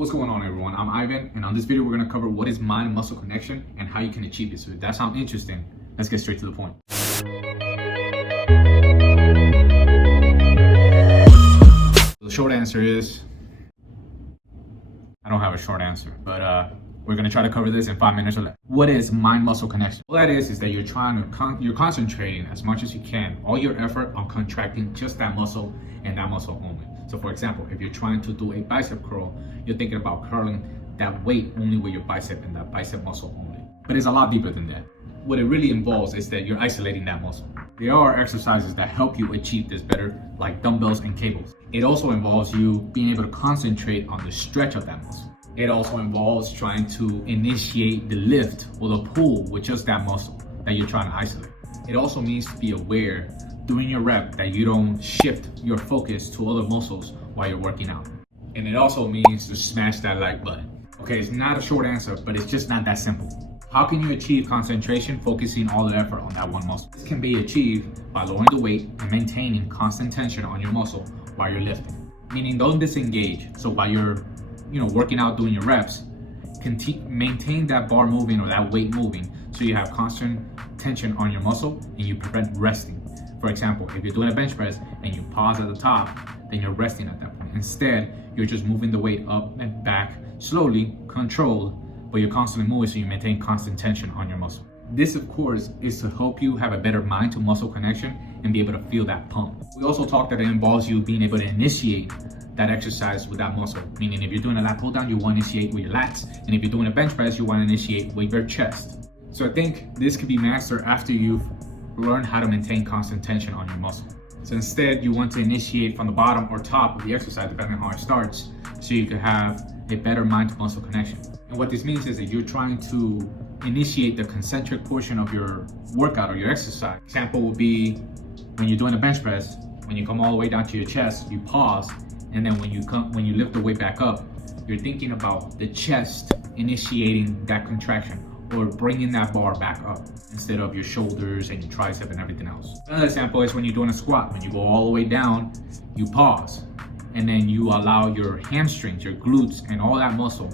What's going on, everyone? I'm Ivan, and on this video we're going to cover what is mind and muscle connection and how you can achieve it. So if that sounds interesting, let's get straight to the point. The short answer is I don't have a short answer, but we're going to try to cover this in 5 minutes or less. What is mind-muscle connection? All that is that you're you're concentrating as much as you can, all your effort on contracting just that muscle and that muscle only. So for example, if you're trying to do a bicep curl, you're thinking about curling that weight only with your bicep and that bicep muscle only. But it's a lot deeper than that. What it really involves is that you're isolating that muscle. There are exercises that help you achieve this better, like dumbbells and cables. It also involves you being able to concentrate on the stretch of that muscle. It also involves trying to initiate the lift or the pull with just that muscle that you're trying to isolate. It also means to be aware during your rep that you don't shift your focus to other muscles while you're working out. And it also means to smash that like button. Okay, it's not a short answer, but it's just not that simple. How can you achieve concentration focusing all the effort on that one muscle? This can be achieved by lowering the weight and maintaining constant tension on your muscle while you're lifting. Meaning don't disengage. So while you're working out, doing your reps, maintain that bar moving or that weight moving so you have constant tension on your muscle and you prevent resting. For example, if you're doing a bench press and you pause at the top, then you're resting at that point. Instead, you're just moving the weight up and back slowly, controlled, but you're constantly moving so you maintain constant tension on your muscle. This, of course, is to help you have a better mind to muscle connection and be able to feel that pump. We also talked that it involves you being able to initiate that exercise with that muscle. Meaning if you're doing a lat pull down, you want to initiate with your lats. And if you're doing a bench press, you want to initiate with your chest. So I think this can be mastered after you've learned how to maintain constant tension on your muscle. So instead, you want to initiate from the bottom or top of the exercise, depending on how it starts, so you can have a better mind to muscle connection. And what this means is that you're trying to initiate the concentric portion of your workout or your exercise. Example would be when you're doing a bench press, when you come all the way down to your chest, you pause, and then when you lift the weight back up, you're thinking about the chest initiating that contraction or bringing that bar back up instead of your shoulders and your tricep and everything else. Another example is when you're doing a squat. When you go all the way down, you pause, and then you allow your hamstrings, your glutes, and all that muscle,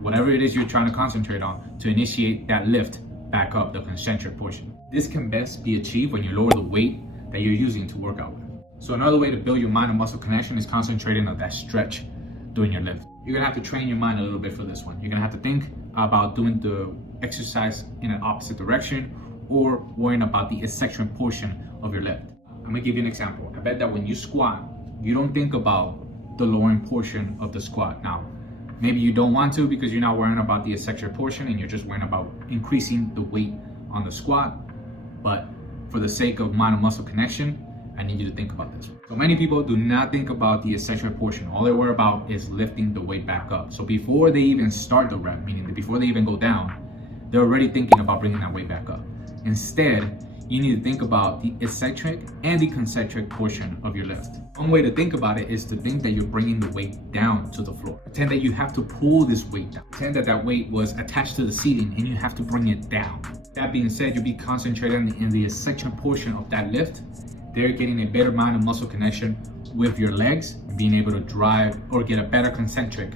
whatever it is you're trying to concentrate on, to initiate that lift back up, the concentric portion. This can best be achieved when you lower the weight that you're using to work out with. So another way to build your mind and muscle connection is concentrating on that stretch during your lift. You're gonna have to train your mind a little bit for this one. You're gonna have to think about doing the exercise in an opposite direction or worrying about the eccentric portion of your lift. I'm gonna give you an example. I bet that when you squat, you don't think about the lowering portion of the squat. Now, maybe you don't want to because you're not worrying about the eccentric portion and you're just worrying about increasing the weight on the squat. But for the sake of mind and muscle connection, I need you to think about this. So many people do not think about the eccentric portion. All they worry about is lifting the weight back up. So before they even start the rep, meaning that before they even go down, they're already thinking about bringing that weight back up. Instead, you need to think about the eccentric and the concentric portion of your lift. One way to think about it is to think that you're bringing the weight down to the floor. Pretend that you have to pull this weight down. Pretend that that weight was attached to the ceiling and you have to bring it down. That being said, you'll be concentrating in the eccentric portion of that lift. They're getting a better mind and muscle connection with your legs and being able to drive or get a better concentric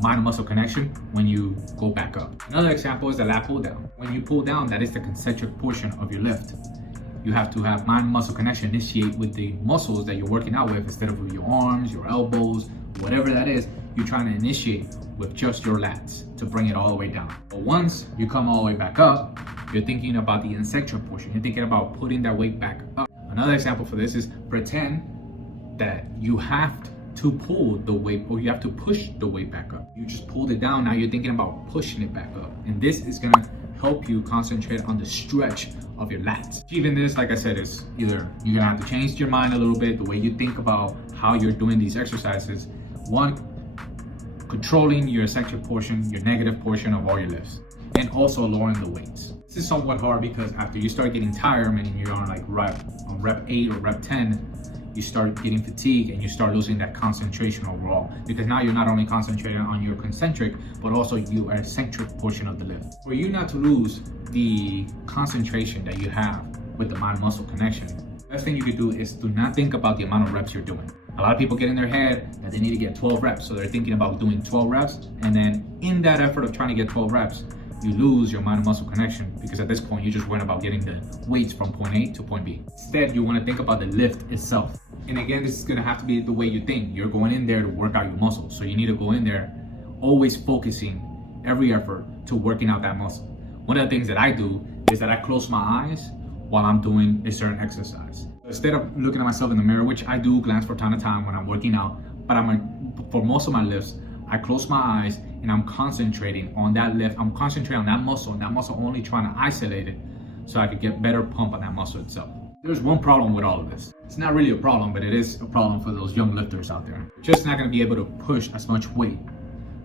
mind and muscle connection when you go back up. Another example is the lat pull down. When you pull down, that is the concentric portion of your lift. You have to have mind and muscle connection initiate with the muscles that you're working out with instead of with your arms, your elbows, whatever that is. You're trying to initiate with just your lats to bring it all the way down. But once you come all the way back up, you're thinking about the eccentric portion. You're thinking about putting that weight back up. Another example for this is pretend that you have to pull the weight or you have to push the weight back up. You just pulled it down, now you're thinking about pushing it back up. And this is gonna help you concentrate on the stretch of your lats. Achieving this, like I said, is either you're gonna have to change your mind a little bit, the way you think about how you're doing these exercises. One, controlling your eccentric portion, your negative portion of all your lifts, and also lowering the weights. This is somewhat hard because after you start getting tired, meaning you're on rep 8 or rep 10, you start getting fatigued and you start losing that concentration overall, because now you're not only concentrating on your concentric but also your eccentric portion of the lift. For you not to lose the concentration that you have with the mind muscle connection, best thing you could do is do not think about the amount of reps you're doing. A lot of people get in their head that they need to get 12 reps. So they're thinking about doing 12 reps. And then in that effort of trying to get 12 reps, you lose your mind and muscle connection, because at this point, you're just worrying about getting the weights from point A to point B. Instead, you want to think about the lift itself. And again, this is going to have to be the way you think. You're going in there to work out your muscle. So you need to go in there always focusing every effort to working out that muscle. One of the things that I do is that I close my eyes while I'm doing a certain exercise. Instead of looking at myself in the mirror, which I do glance from time to time when I'm working out, but for most of my lifts, I close my eyes and I'm concentrating on that lift. I'm concentrating on that muscle, and that muscle only trying to isolate it so I could get better pump on that muscle itself. There's one problem with all of this. It's not really a problem, but it is a problem for those young lifters out there. You're just not gonna be able to push as much weight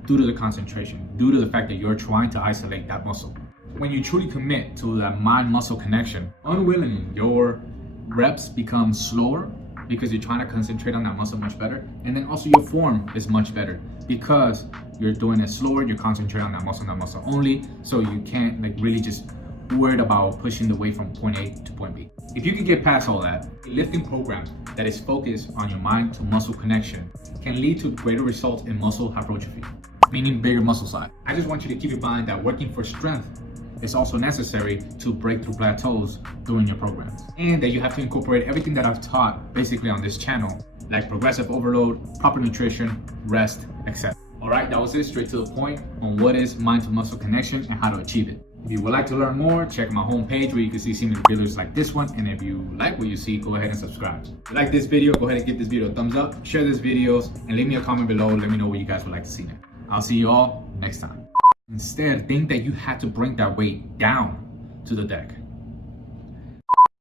due to the concentration, due to the fact that you're trying to isolate that muscle. When you truly commit to that mind-muscle connection, unwillingly, your reps become slower because you're trying to concentrate on that muscle much better. And then also your form is much better because you're doing it slower, you're concentrating on that muscle only. So you can't really just worried about pushing the weight from point A to point B. If you can get past all that, a lifting program that is focused on your mind to muscle connection can lead to greater results in muscle hypertrophy, meaning bigger muscle size. I just want you to keep in mind that working for strength is also necessary to break through plateaus during your programs, and that you have to incorporate everything that I've taught basically on this channel, like progressive overload, proper nutrition, rest, etc. All right, that was it, straight to the point on what is mind to muscle connection and how to achieve it. If you would like to learn more, check my homepage where you can see similar videos like this one. And if you like what you see, go ahead and subscribe. If you like this video, go ahead and give this video a thumbs up, share this videos, and leave me a comment below. Let me know what you guys would like to see next. I'll see you all next time. Instead, think that you had to bring that weight down to the deck.